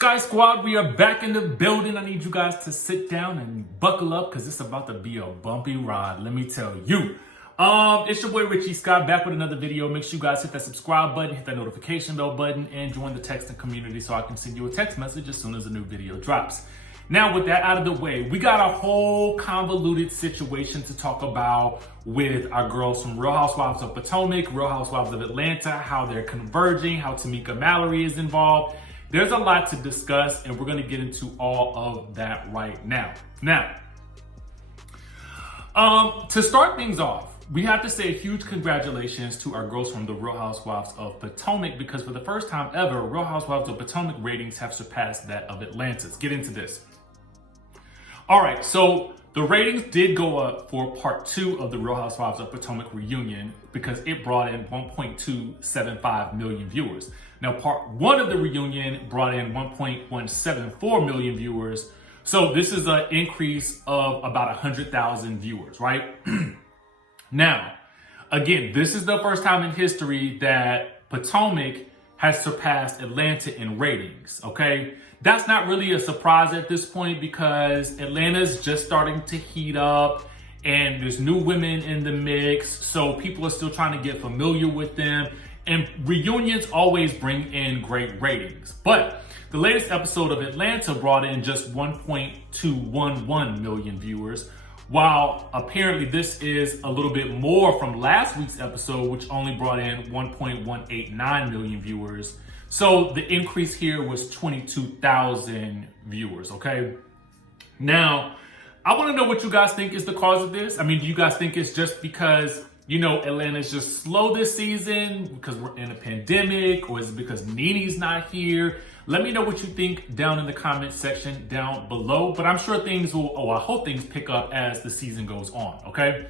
Skye Squad, we are back in the building. I need you guys to sit down and buckle up because it's about to be a bumpy ride, let me tell you. It's your boy Richie Skye back with another video. Make sure you guys hit that subscribe button, hit that notification bell button, and join the texting community so I can send you a text message as soon as a new video drops. Now, with that out of the way, we got a whole convoluted situation to talk about with our girls from Real Housewives of Potomac, Real Housewives of Atlanta, how they're converging, how TAMIKA Mallory is involved. There's a lot to discuss, and we're going to get into all of that right now. Now, to start things off, we have to say a huge congratulations to our girls from the Real Housewives of Potomac, because for the first time ever, Real Housewives of Potomac ratings have surpassed that of Atlanta's. Get into this. All right, so the ratings did go up for part 2 of the Real Housewives of Potomac reunion because it brought in 1.275 million viewers. Now, part 1 of the reunion brought in 1.174 million viewers. So this is an increase of about 100,000 viewers, right? Now, again, this is the first time in history that Potomac has surpassed Atlanta in ratings, okay? That's not really a surprise at this point because Atlanta's just starting to heat up and there's new women in the mix, so people are still trying to get familiar with them. And reunions always bring in great ratings. But the latest episode of Atlanta brought in just 1.211 million viewers, while apparently this is a little bit more from last week's episode, which only brought in 1.189 million viewers. So the increase here was 22,000 viewers, okay? Now, I want to know what you guys think is the cause of this. I mean, do you guys think it's just because, you know, Atlanta's just slow this season because we're in a pandemic, or is it because Nene's not here? Let me know what you think down in the comment section down below, but I'm sure things will, I hope things pick up as the season goes on, okay?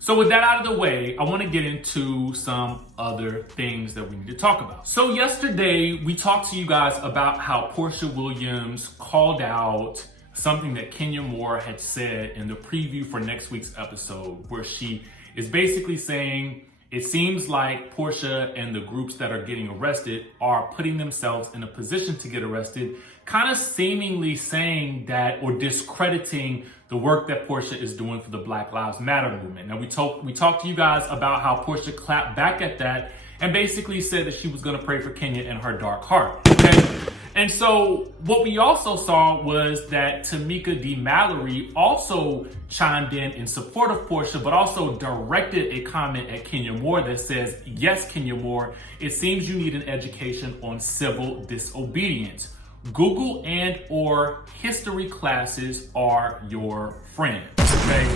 So with that out of the way, I want to get into some other things that we need to talk about. So yesterday, we talked to you guys about how Porsha Williams called out something that Kenya Moore had said in the preview for next week's episode, where she is basically saying, it seems like Porsha and the groups that are getting arrested are putting themselves in a position to get arrested, kind of seemingly saying that, or discrediting the work that Porsha is doing for the Black Lives Matter movement. Now, we talked to you guys about how Porsha clapped back at that and basically said that she was going to pray for Kenya in her dark heart, okay? And so what we also saw was that TAMIKA Mallory also chimed in support of Porsha, but also directed a comment at Kenya Moore that says, yes, Kenya Moore, it seems you need an education on civil disobedience. Google and or history classes are your friends, okay?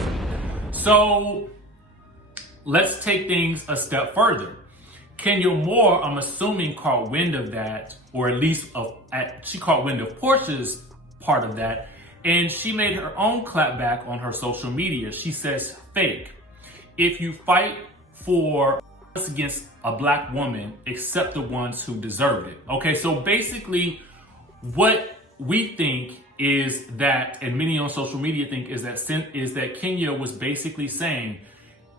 So let's take things a step further. Kenya Moore, I'm assuming, caught wind of that, or at least she caught wind of Porsha's part of that, and she made her own clapback on her social media. She says, fake. If you fight for us against a black woman, accept the ones who deserved it. Okay, so basically, what we think is that, and many on social media think, is that Kenya was basically saying,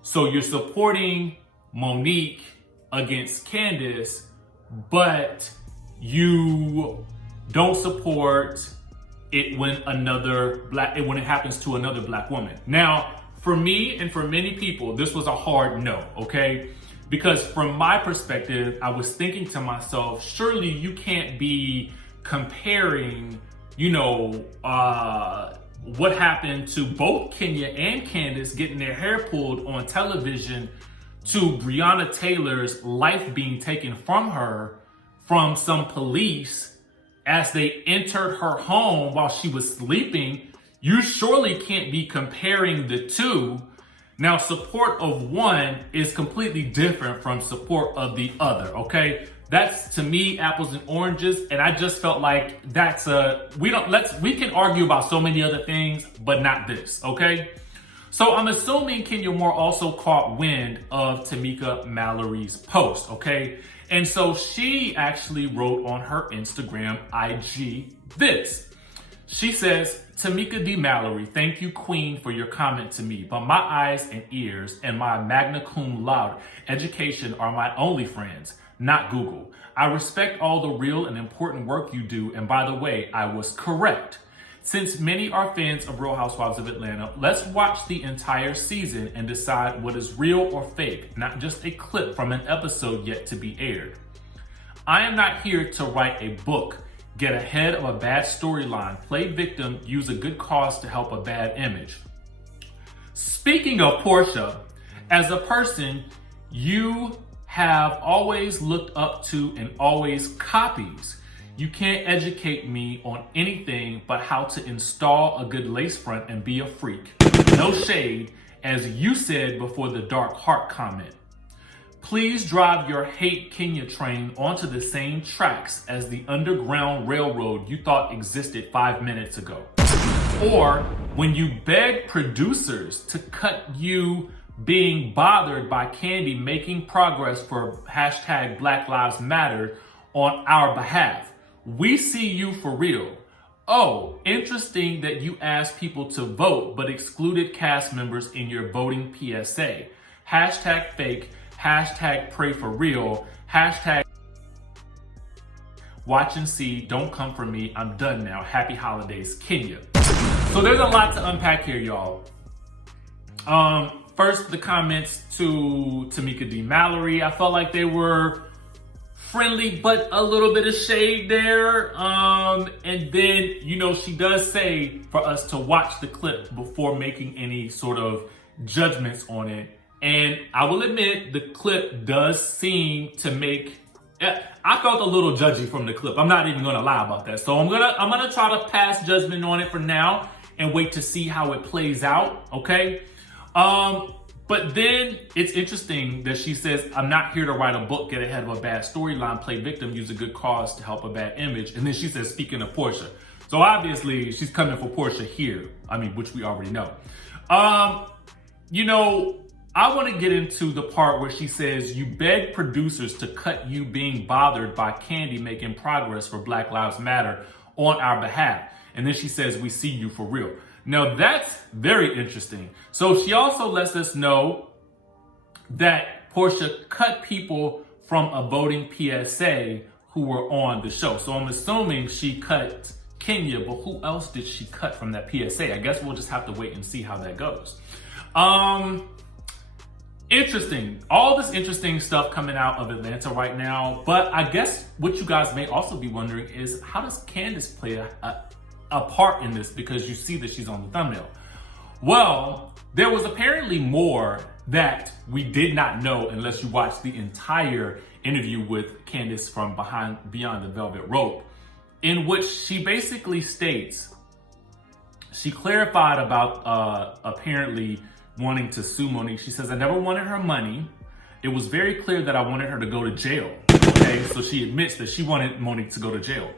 so you're supporting Monique against Candiace, but you don't support it when it happens to another black woman. Now, for me and for many people, this was a hard no, okay? Because from my perspective, I was thinking to myself, surely you can't be comparing, you know, what happened to both Kenya and Candiace getting their hair pulled on television to Breonna Taylor's life being taken from her from some police as they entered her home while she was sleeping. You surely can't be comparing the two. Now, support of one is completely different from support of the other, okay? That's, to me, apples and oranges, and I just felt like we can argue about so many other things, but not this, okay? So I'm assuming Kenya Moore also caught wind of TAMIKA Mallory's post, okay? And so she actually wrote on her Instagram IG this. She says, TAMIKA Mallory, thank you, Queen, for your comment to me, but my eyes and ears and my magna cum laude education are my only friends. not Google. I respect all the real and important work you do, and by the way, I was correct. Since many are fans of Real Housewives of Atlanta, let's watch the entire season and decide what is real or fake, not just a clip from an episode yet to be aired. I am not here to write a book, get ahead of a bad storyline, play victim, use a good cause to help a bad image. Speaking of Porsha, as a person you have always looked up to and always copies, you can't educate me on anything but how to install a good lace front and be a freak. No shade, as you said before the dark heart comment. Please drive your hate Kenya train onto the same tracks as the Underground Railroad you thought existed 5 minutes ago. Or when you beg producers to cut you being bothered by Kandi making progress for hashtag Black Lives Matter on our behalf. We see you for real. Oh, interesting that you asked people to vote but excluded cast members in your voting PSA. Hashtag fake, hashtag pray for real, hashtag watch and see, don't come for me, I'm done now. Happy holidays, Kenya. So there's a lot to unpack here, y'all. First, the comments to TAMIKA Mallory. I felt like they were friendly, but a little bit of shade there. And then, you know, she does say for us to watch the clip before making any sort of judgments on it. And I will admit, the clip does seem to make, I felt a little judgy from the clip. I'm not even gonna lie about that. So I'm gonna try to pass judgment on it for now and wait to see how it plays out, okay? But then it's interesting that she says, I'm not here to write a book, get ahead of a bad storyline, play victim, use a good cause to help a bad image. And then she says, speaking of Porsha. So obviously she's coming for Porsha here. I mean, which we already know. You know, I want to get into the part where she says, you beg producers to cut you being bothered by Kandi making progress for Black Lives Matter on our behalf. And then she says, we see you for real. Now that's very interesting. So she also lets us know that Porsha cut people from a voting PSA who were on the show. So I'm assuming she cut Kenya, but who else did she cut from that PSA? I guess we'll just have to wait and see how that goes. Interesting. All this interesting stuff coming out of Atlanta right now. But I guess what you guys may also be wondering is, how does Candiace play a part in this, because you see that she's on the thumbnail? Well, there was apparently more that we did not know unless you watched the entire interview with Candiace from Beyond the Velvet Rope, in which she basically states, she clarified about apparently wanting to sue Monique. She says, I never wanted her money. It was very clear that I wanted her to go to jail. Okay, so she admits that she wanted Monique to go to jail.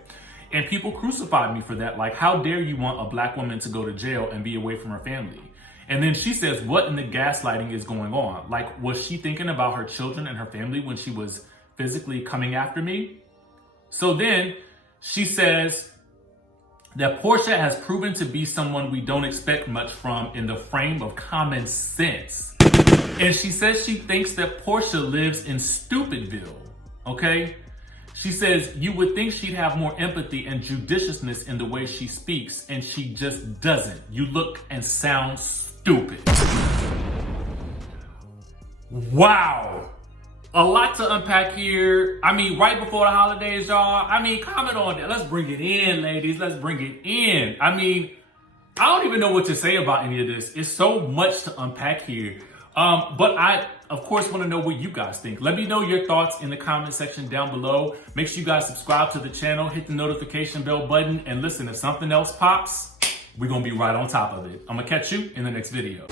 And people crucified me for that. Like, how dare you want a black woman to go to jail and be away from her family? And then she says, what in the gaslighting is going on? Like, was she thinking about her children and her family when she was physically coming after me? So then she says that Porsha has proven to be someone we don't expect much from in the frame of common sense. And she says she thinks that Porsha lives in Stupidville, okay? She says, you would think she'd have more empathy and judiciousness in the way she speaks, and she just doesn't. You look and sound stupid. Wow. A lot to unpack here. I mean, right before the holidays, y'all. I mean, comment on that. Let's bring it in, ladies. Let's bring it in. I mean, I don't even know what to say about any of this. It's so much to unpack here. But I, of course, want to know what you guys think. Let me know your thoughts in the comment section down below. Make sure you guys subscribe to the channel, hit the notification bell button, and listen, if something else pops, we're going to be right on top of it. I'm going to catch you in the next video.